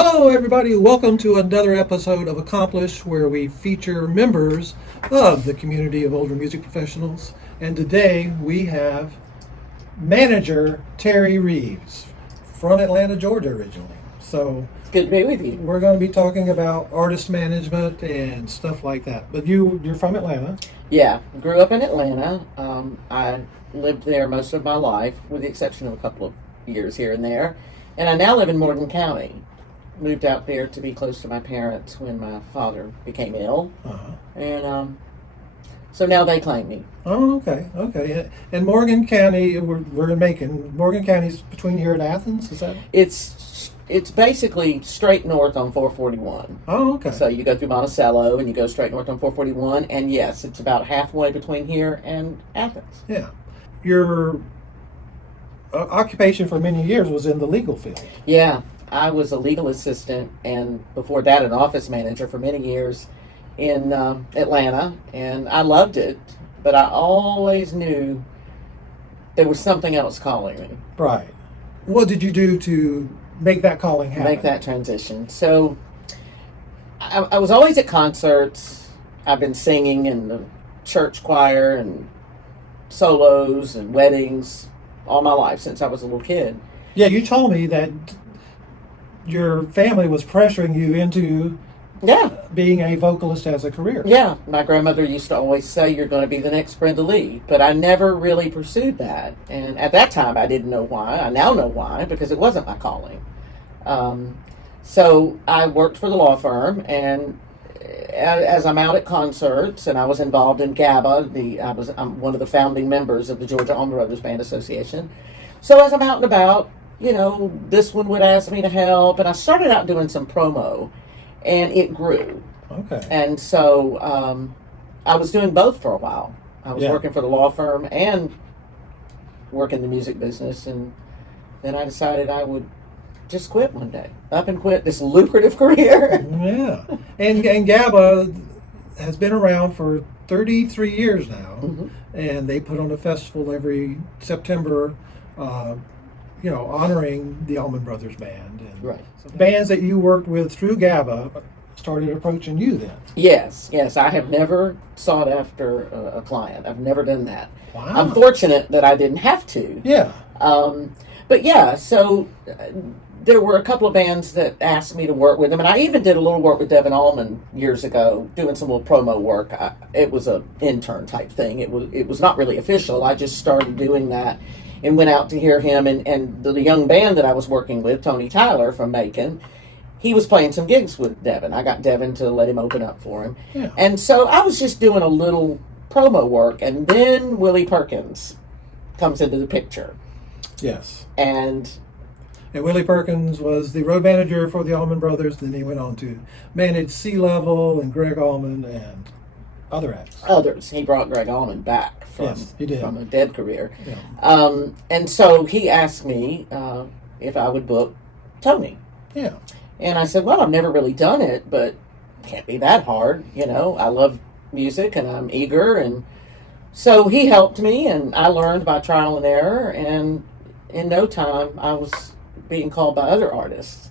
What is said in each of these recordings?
Hello, everybody. Welcome to another episode of Accomplish, where we feature members of the community of older music professionals. And today we have manager Terry Reeves from Atlanta, Georgia, originally. So It's good to be with you. we're going to be talking about artist management and stuff like that. But you're from Atlanta. Yeah, grew up in Atlanta. I lived there most of my life, with the exception of a couple of years here and there. And I now live in Morgan County. Moved out there to be close to my parents when my father became ill. Uh-huh. And so now they claim me. Oh, okay. And Morgan County, we're in Macon. Morgan County's between here and Athens, is that? It's basically straight north on 441. Oh, okay. So you go through Monticello and you go straight north on 441. And yes, it's about halfway between here and Athens. Yeah. Your occupation for many years was in the legal field. Yeah, I was a legal assistant and before that an office manager for many years in Atlanta, and I loved it, but I always knew there was something else calling me. Right. What did you do to make that calling happen? Make that transition. So I was always at concerts. I've been singing in the church choir and solos and weddings all my life since I was a little kid. Yeah, you told me that your family was pressuring you into being a vocalist as a career. Yeah, my grandmother used to always say, you're going to be the next Brenda Lee, but I never really pursued that. And at that time, I didn't know why. I now know why, because it wasn't my calling. So I worked for the law firm, and as I'm out at concerts, and I was involved in GABA, I'm one of the founding members of the Georgia Allman Brothers Band Association. So as I'm out and about, this one would ask me to help, and I started out doing some promo, and it grew. Okay. And so I was doing both for a while. I was working for the law firm and working the music business, and then I decided I would just quit one day. Up and quit this lucrative career. Yeah. And GABA has been around for 33 years now, and they put on a festival every September, honoring the Allman Brothers Band. And Right. so bands that you worked with through GABA started approaching you then. Yes. I have never sought after a client. I've never done that. Wow. I'm fortunate that I didn't have to. Yeah. But yeah, so there were a couple of bands that asked me to work with them, and I even did a little work with Devin Allman years ago, doing some little promo work. It was an intern type thing. It was not really official. I just started doing that and went out to hear him, and the young band that I was working with, Tony Tyler from Macon, he was playing some gigs with Devin. I got Devin to let him open up for him. Yeah. And so I was just doing a little promo work, and then Willie Perkins comes into the picture. Yes. And Willie Perkins was the road manager for the Allman Brothers. Then he went on to manage Sea Level and Greg Allman and other acts. others. He brought Greg Allman back Yes, he did. from a dead career. Yeah. And so he asked me if I would book Tony. Yeah. And I said, well, I've never really done it, but can't be that hard. I love music and I'm eager. And so he helped me, and I learned by trial and error. And in no time, I was being called by other artists.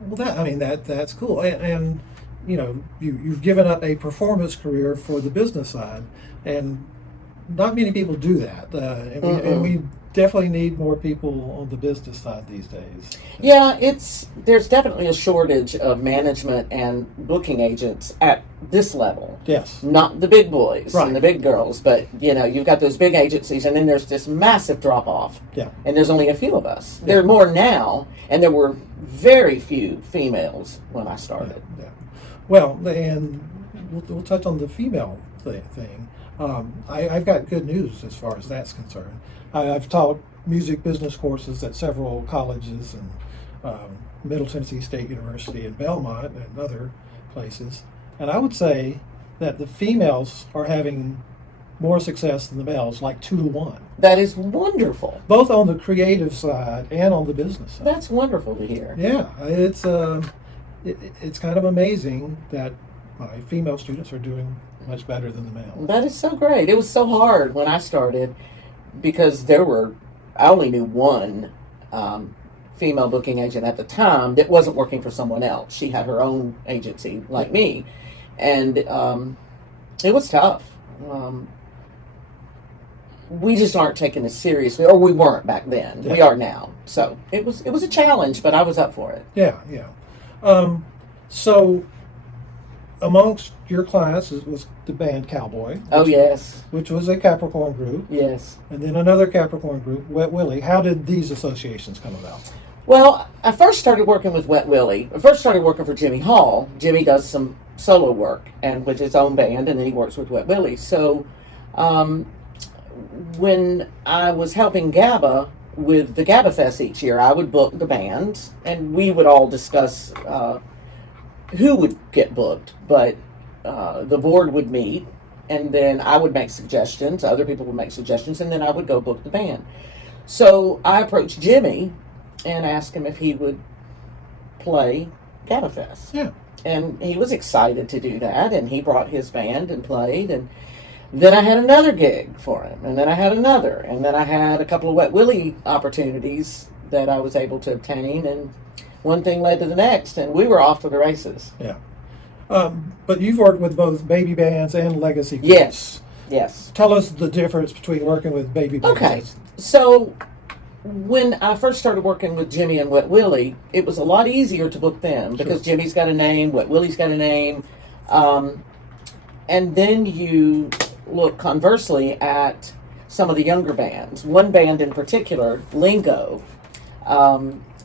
Well, that's cool. And you've given up a performance career for the business side, and not many people do that. And we definitely need more people on the business side these days. Yeah, there's definitely a shortage of management and booking agents at this level. Yes. Not the big boys Right. and the big girls, but you've got those big agencies, and then there's this massive drop off. Yeah. And there's only a few of us. There are more now, and there were very few females when I started. Yeah. Well, and we'll touch on the female thing. I've got good news as far as that's concerned. I've taught music business courses at several colleges and Middle Tennessee State University and Belmont and other places. And I would say that the females are having more success than the males, like 2-to-1. That is wonderful. Both on the creative side and on the business side. That's wonderful to hear. Yeah, it's kind of amazing that my female students are doing much better than the male. That is so great. It was so hard when I started because I only knew one female booking agent at the time that wasn't working for someone else. She had her own agency like me, and it was tough. We just aren't taking this seriously, or we weren't back then. Yeah. We are now. So it was a challenge, but I was up for it. Yeah, yeah. So amongst your clients was the band Cowboy. Oh, yes. Which was a Capricorn group. Yes. And then another Capricorn group, Wet Willie. How did these associations come about? Well, I first started working with Wet Willie. I first started working for Jimmy Hall. Jimmy does some solo work and with his own band, and then he works with Wet Willie. So when I was helping GABA with the GABA Fest each year, I would book the bands, and we would all discuss who would get booked. But the board would meet, and then I would make suggestions. Other people would make suggestions, and then I would go book the band. So I approached Jimmy and asked him if he would play GABA Fest. Yeah. And he was excited to do that, and he brought his band and played, and then I had another gig for him, and then I had another, and then I had a couple of Wet Willie opportunities that I was able to obtain, and one thing led to the next, and we were off to the races. Yeah. But you've worked with both baby bands and legacy groups. Yes, yes. Tell us the difference between working with baby bands. Okay, so when I first started working with Jimmy and Wet Willie, it was a lot easier to book them because Jimmy's got a name, Wet Willie's got a name, and then you look conversely at some of the younger bands. One band in particular, Lingo,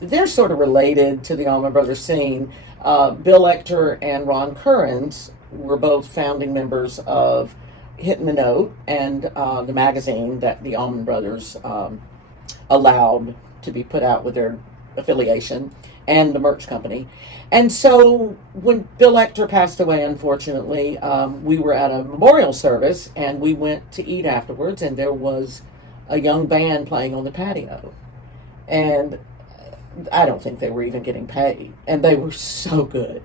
they're sort of related to the Allman Brothers scene. Bill Ector and Ron Currens were both founding members of Hitting the Note and the magazine that the Allman Brothers allowed to be put out with their affiliation, and the merch company. And so when Bill Ector passed away, unfortunately, we were at a memorial service, and we went to eat afterwards, and there was a young band playing on the patio. And I don't think they were even getting paid, and they were so good.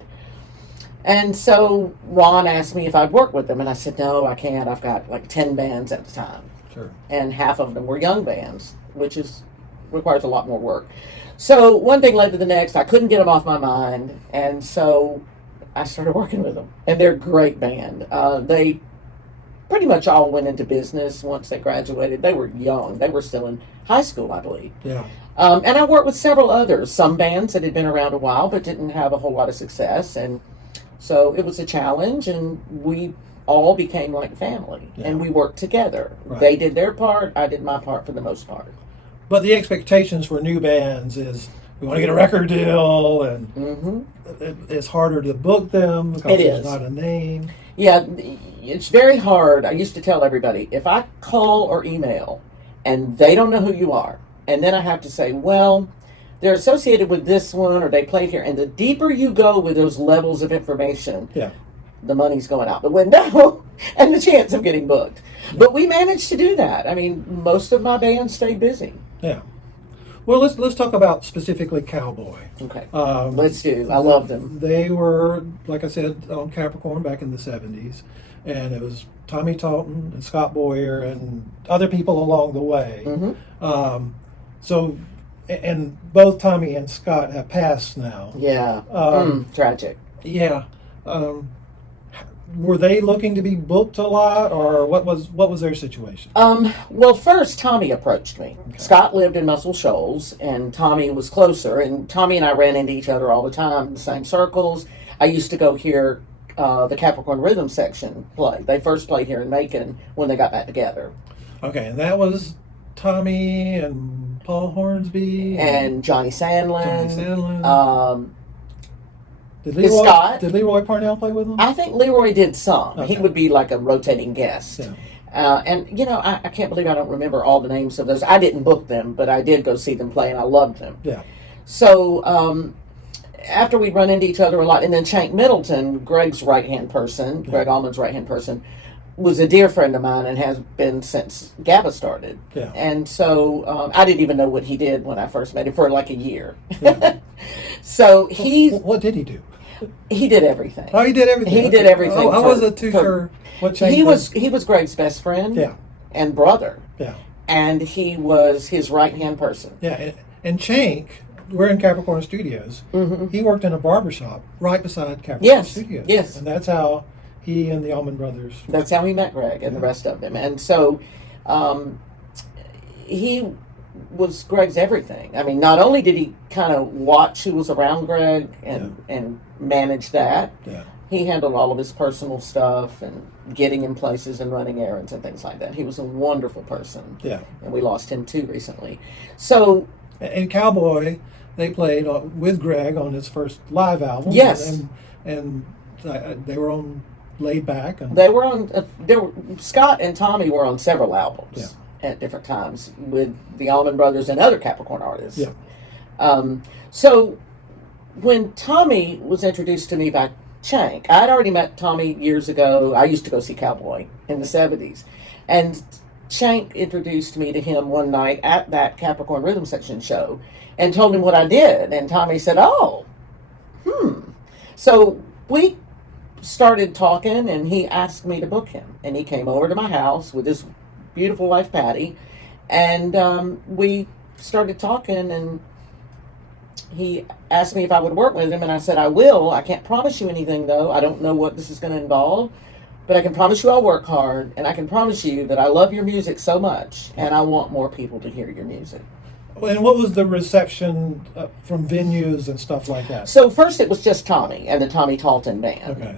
And so Ron asked me if I'd work with them, and I said, no, I can't. I've got like 10 bands at the time. Sure. And half of them were young bands, which requires a lot more work. So one thing led to the next. I couldn't get them off my mind, and so I started working with them. And they're a great band. They pretty much all went into business once they graduated. They were young. They were still in high school, I believe. Yeah. And I worked with several others, some bands that had been around a while but didn't have a whole lot of success. And so it was a challenge, and we all became like family, and we worked together. Right. They did their part, I did my part for the most part. But the expectations for new bands is we want to get a record deal, and it's harder to book them because there's not a name. Yeah, it's very hard. I used to tell everybody, if I call or email and they don't know who you are, and then I have to say, well, they're associated with this one or they played here, and the deeper you go with those levels of information, the money's going out the window and the chance of getting booked. But we managed to do that. I mean, most of my band stayed busy. Yeah. Well, let's talk about specifically Cowboy. Okay. Let's do. I love them. They were, like I said, on Capricorn back in the 70s, and it was Tommy Talton and Scott Boyer and other people along the way. So, and both Tommy and Scott have passed now. Yeah. Tragic. Yeah. Were they looking to be booked a lot, or what was their situation? Well, first Tommy approached me. Okay. Scott lived in Muscle Shoals, and Tommy was closer. And Tommy and I ran into each other all the time in the same circles. I used to go hear the Capricorn Rhythm section play. They first played here in Macon when they got back together. Okay, and that was Tommy and Paul Hornsby and Johnny Sandlin. Did Leroy Parnell play with them? I think Leroy did some. Okay. He would be like a rotating guest. Yeah. And, you know, I can't believe I don't remember all the names of those. I didn't book them, but I did go see them play, and I loved them. Yeah. So after we'd run into each other a lot, and then Shank Middleton, Greg's right-hand person, Greg Allman's right-hand person, was a dear friend of mine and has been since GABA started. Yeah. And so I didn't even know what he did when I first met him for like a year. Yeah. So what did he do? He did everything. Oh, he did everything. He did everything. I wasn't too sure what Shank he was Greg's best friend and brother. Yeah. And he was his right-hand person. Yeah, and Shank we're in Capricorn Studios. Mm-hmm. He worked in a barber shop right beside Capricorn Yes, Studios. yes. And that's how he and the Allman Brothers. That's how he met Greg and the rest of them. And so he was Greg's everything. I mean, not only did he kind of watch who was around Greg and manage that, he handled all of his personal stuff and getting in places and running errands and things like that. He was a wonderful person. Yeah. And we lost him too recently. So. And Cowboy, they played with Greg on his first live album. Yes. And they were on Laid Back. And they were on, Scott and Tommy were on several albums at different times with the Allman Brothers and other Capricorn artists. Yeah. So when Tommy was introduced to me by Shank, I'd already met Tommy years ago. I used to go see Cowboy in the 70s. And Shank introduced me to him one night at that Capricorn Rhythm Section show and told him what I did. And Tommy said, So we started talking, and he asked me to book him. And he came over to my house with his beautiful wife, Patty. And we started talking, and he asked me if I would work with him, and I said, I will. I can't promise you anything, though. I don't know what this is going to involve, but I can promise you I'll work hard, and I can promise you that I love your music so much, and I want more people to hear your music. And what was the reception from venues and stuff like that? So first it was just Tommy and the Tommy Talton Band. Okay.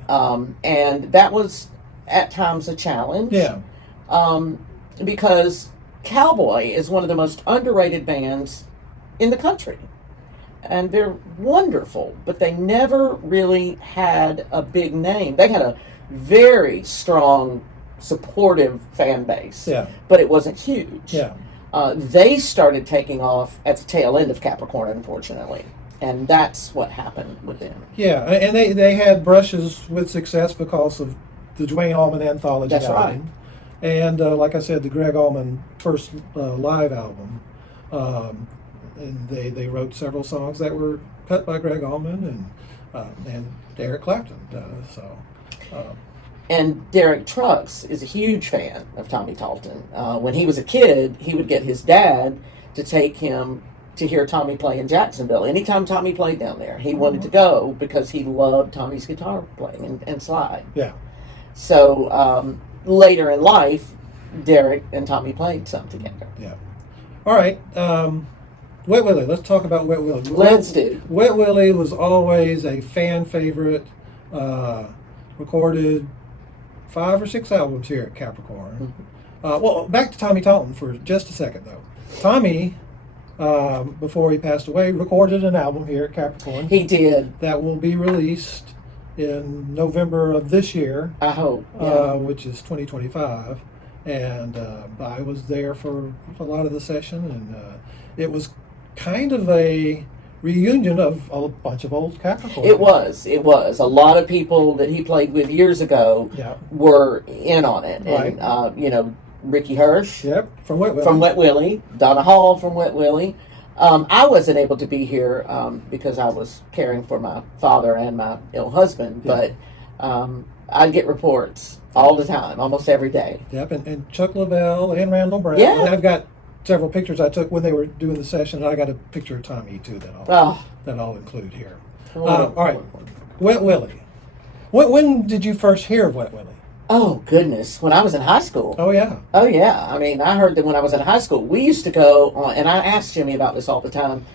And that was at times a challenge. Yeah. Because Cowboy is one of the most underrated bands in the country. And they're wonderful, but they never really had a big name. They had a very strong, supportive fan base, but it wasn't huge. Yeah. They started taking off at the tail end of Capricorn, unfortunately, and that's what happened with them. Yeah, and they had brushes with success because of the Dwayne Allman Anthology That's album. right. And like I said, the Greg Allman first live album. And they wrote several songs that were cut by Greg Allman and Eric Clapton. And Derek Trucks is a huge fan of Tommy Talton. When he was a kid, he would get his dad to take him to hear Tommy play in Jacksonville. Anytime Tommy played down there, he wanted to go because he loved Tommy's guitar playing and slide. Yeah. So later in life, Derek and Tommy played some together. Yeah. All right. Wet Willie. Let's talk about Wet Willie. Let's do. Wet Willie was always a fan favorite. Recorded 5 or 6 albums here at Capricorn. Well, back to Tommy Talton for just a second, though. Tommy, before he passed away, recorded an album here at Capricorn. He did. That will be released in November of this year. I hope. Which is 2025. And I was there for a lot of the session, and it was kind of a reunion of a bunch of old Capricorn. It was. A lot of people that he played with years ago were in on it. Right. And, Ricky Hirsch. Yep, from Wet Willie. From Wet Willie. Donna Hall from Wet Willie. I wasn't able to be here because I was caring for my father and my ill husband, but I'd get reports all the time, almost every day. Yep, and Chuck Lavelle and Randall Brown. Yeah. And I've got several pictures I took when they were doing the session. I got a picture of Tommy, too, that I'll include here. All right, Wet Willie. When did you first hear of Wet Willie? Oh, goodness. When I was in high school. Oh, yeah. Oh, yeah. I mean, I heard that when I was in high school. We used to go on, and I asked Jimmy about this all the time.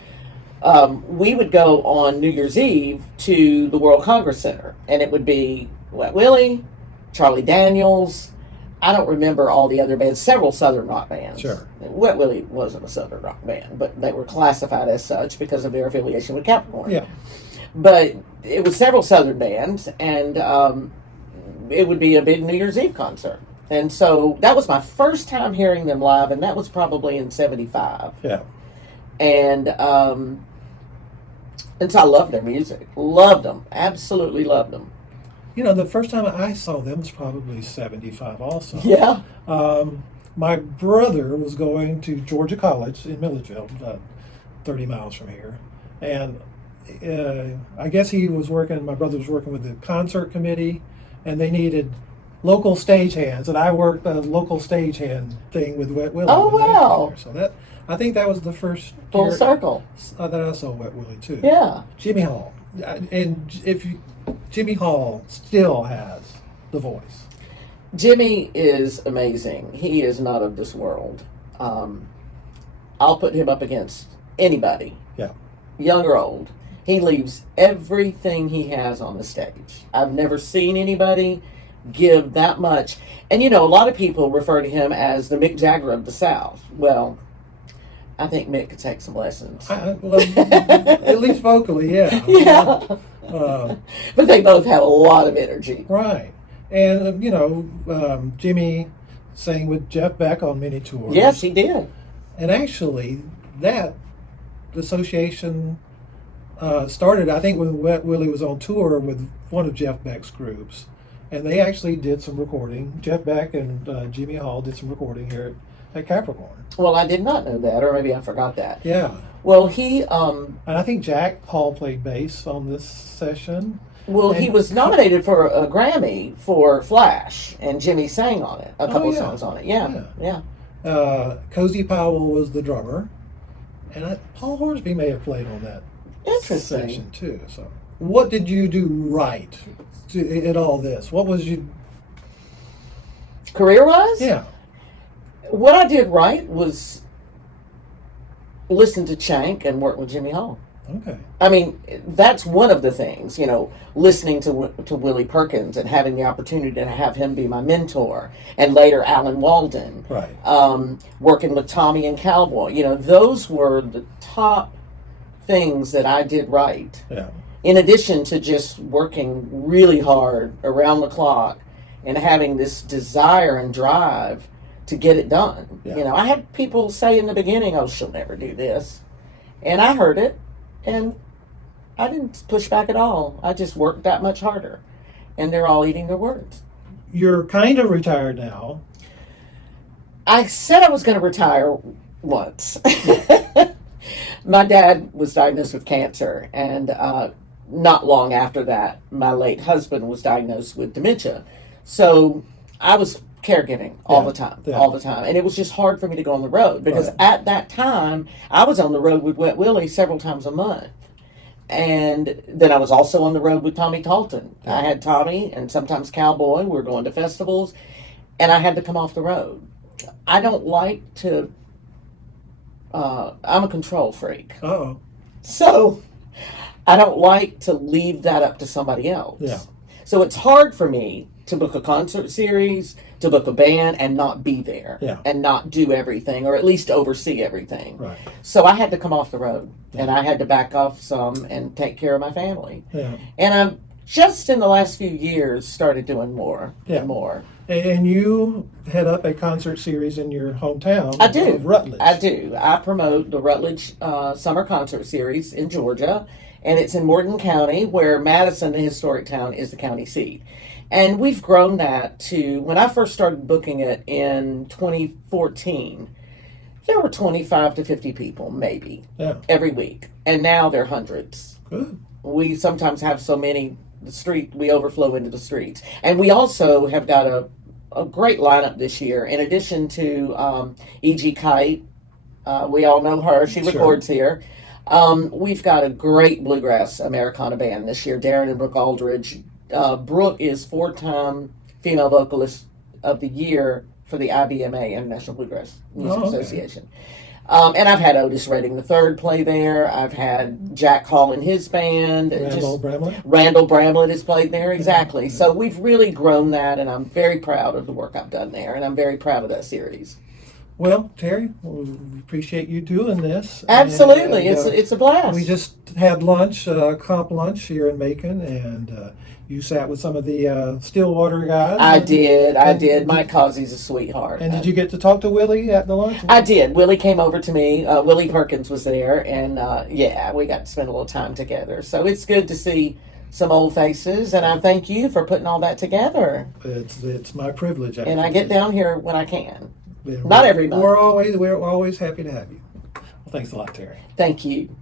We would go on New Year's Eve to the World Congress Center, and it would be Wet Willie, Charlie Daniels. I don't remember all the other bands, several Southern rock bands. Sure. Wet Willie wasn't a Southern rock band, but they were classified as such because of their affiliation with Capricorn. Yeah. But it was several Southern bands, and it would be a big New Year's Eve concert. And so that was my first time hearing them live, and that was probably in 75. Yeah. And so I loved their music. Loved them. Absolutely loved them. The first time I saw them was probably 75 also. Yeah. My brother was going to Georgia College in Milledgeville, 30 miles from here. And I guess my brother was working with the concert committee, and they needed local stagehands. And I worked a local stagehand thing with Wet Willie. Oh, wow. So I think that was the first Full year circle. that I saw Wet Willie too. Yeah. Jimmy Hall, and Jimmy Hall still has the voice. Jimmy is amazing. He is not of this world. I'll put him up against anybody, Yeah. young or old. He leaves everything he has on the stage. I've never seen anybody give that much. And a lot of people refer to him as the Mick Jagger of the South. Well, I think Mick could take some lessons. Well, at least vocally, yeah. Yeah. But they both have a lot of energy. Right. And, Jimmy sang with Jeff Beck on many tours. Yes, he did. And actually, that association started, I think, when Wet Willie was on tour with one of Jeff Beck's groups. And they actually did some recording. Jeff Beck and Jimmy Hall did some recording here at Capricorn. Well, I did not know that, or maybe I forgot that. Yeah. Well, he... and I think Jack Hall played bass on this session. Well, he was nominated for a Grammy for Flash, and Jimmy sang on it, a couple of songs on it. Yeah. Cozy Powell was the drummer, and Paul Horsby may have played on that session too. So, what did you do right in all this? What was you career-wise? Yeah. What I did right was listen to Chank and work with Jimmy Hall. Okay. I mean, that's one of the things, listening to Willie Perkins and having the opportunity to have him be my mentor, and later Alan Walden. Right. Working with Tommy and Cowboy. Those were the top things that I did right. Yeah. In addition to just working really hard around the clock and having this desire and drive to get it done. Yeah. I had people say in the beginning, "Oh, she'll never do this." And I heard it. And I didn't push back at all. I just worked that much harder. And they're all eating their words. You're kind of retired now. I said I was going to retire once. My dad was diagnosed with cancer. And not long after that, my late husband was diagnosed with dementia. So I was caregiving all the time. And it was just hard for me to go on the road because at that time, I was on the road with Wet Willie several times a month. And then I was also on the road with Tommy Talton. I had Tommy and sometimes Cowboy. We were going to festivals. And I had to come off the road. I don't like to... I'm a control freak. Uh-oh. So I don't like to leave that up to somebody else. Yeah. So it's hard for me to book a concert series, to book a band, and not be there. Yeah. And not do everything, or at least oversee everything. Right. So I had to come off the road, and I had to back off some and take care of my family. Yeah. And I've just in the last few years started doing more and more. And you head up a concert series in your hometown. I do. Of Rutledge. I do. I promote the Rutledge Summer Concert Series in Georgia, and it's in Morgan County, where Madison, the historic town, is the county seat. And we've grown that to, when I first started booking it in 2014, there were 25 to 50 people, maybe, every week. And now there are hundreds. Good. We sometimes have so many, we overflow into the streets. And we also have got a great lineup this year. In addition to E.G. Kite, we all know her, she records here. We've got a great bluegrass Americana band this year, Darren and Brooke Aldridge. Brooke is 4-time Female Vocalist of the Year for the IBMA, International Bluegrass Music Association. And I've had Otis Redding III play there. I've had Jack Hall and his band. Randall Bramlett has played there, exactly. So we've really grown that, and I'm very proud of the work I've done there, and I'm very proud of that series. Well, Terry, we appreciate you doing this. Absolutely. And, it's a blast. We just had lunch, comp lunch here in Macon, and you sat with some of the Stillwater guys. I did. Mike Causey's a sweetheart. And did you get to talk to Willie at the lunch? I did. Willie came over to me. Willie Perkins was there, and we got to spend a little time together. So it's good to see some old faces, and I thank you for putting all that together. It's my privilege, actually. And I get down here when I can. Not every month. We're always happy to have you. Well, thanks a lot, Terry. Thank you.